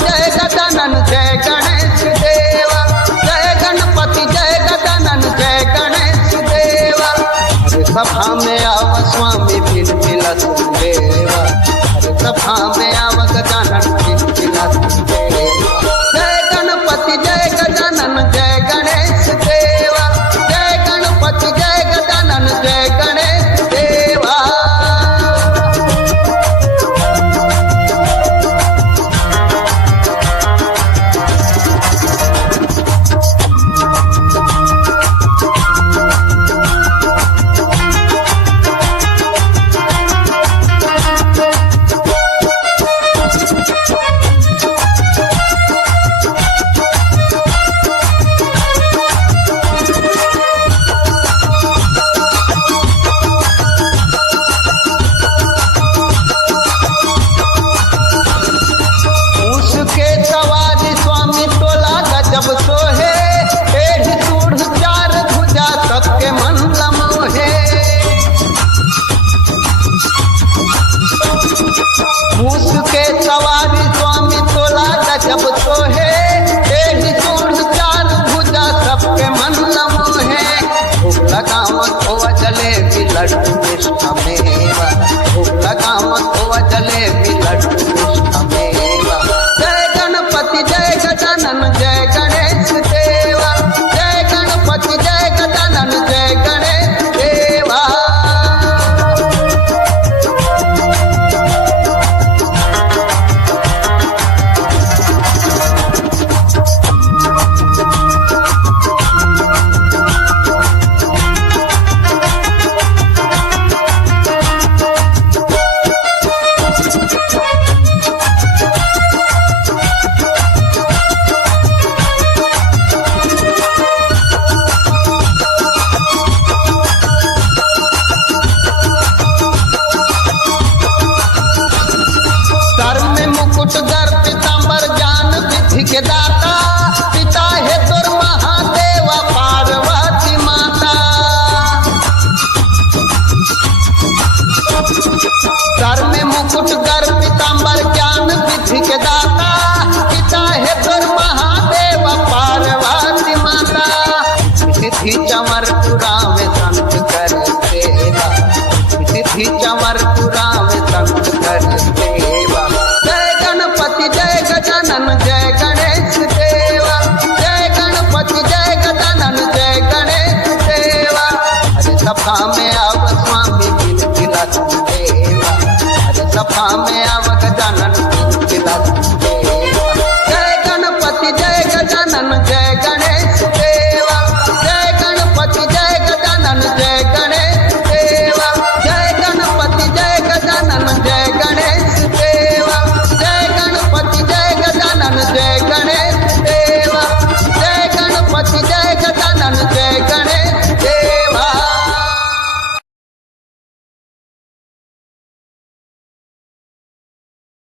जय गजानन जय गणेश देवा, जय गणपति जय गजानन जय गणेश देवा। हरे सभा में आव स्वामी बिन बिलस देवा, हरे सभा में आव गजानन बिन बिलस देवा। जय गणपति जय गजानन जय गणेश देवा, जय गणपति जय गजानन जय गणेश देवा। जब सोहे टेढ़ी सूढ़ चार भुजा सबके मन लमोहे। मूस के सवारी स्वामी तोला गजब सोहे, टेढ़ी सूढ़ चार भुजा सबके मन लमोहे। भूख लगावत होवा जलेबी लड्डू मिष्ठा मेवा, भूख लगावत होवा जलेबी लड्डू मिष्ठा मेवा। जय गणपति जय गजानन जय गणेश देवा, जय गणपति जय गजानन जय गणेश देवा। सर में मुकुट, दर पीताम्बर, जान विधि के दार।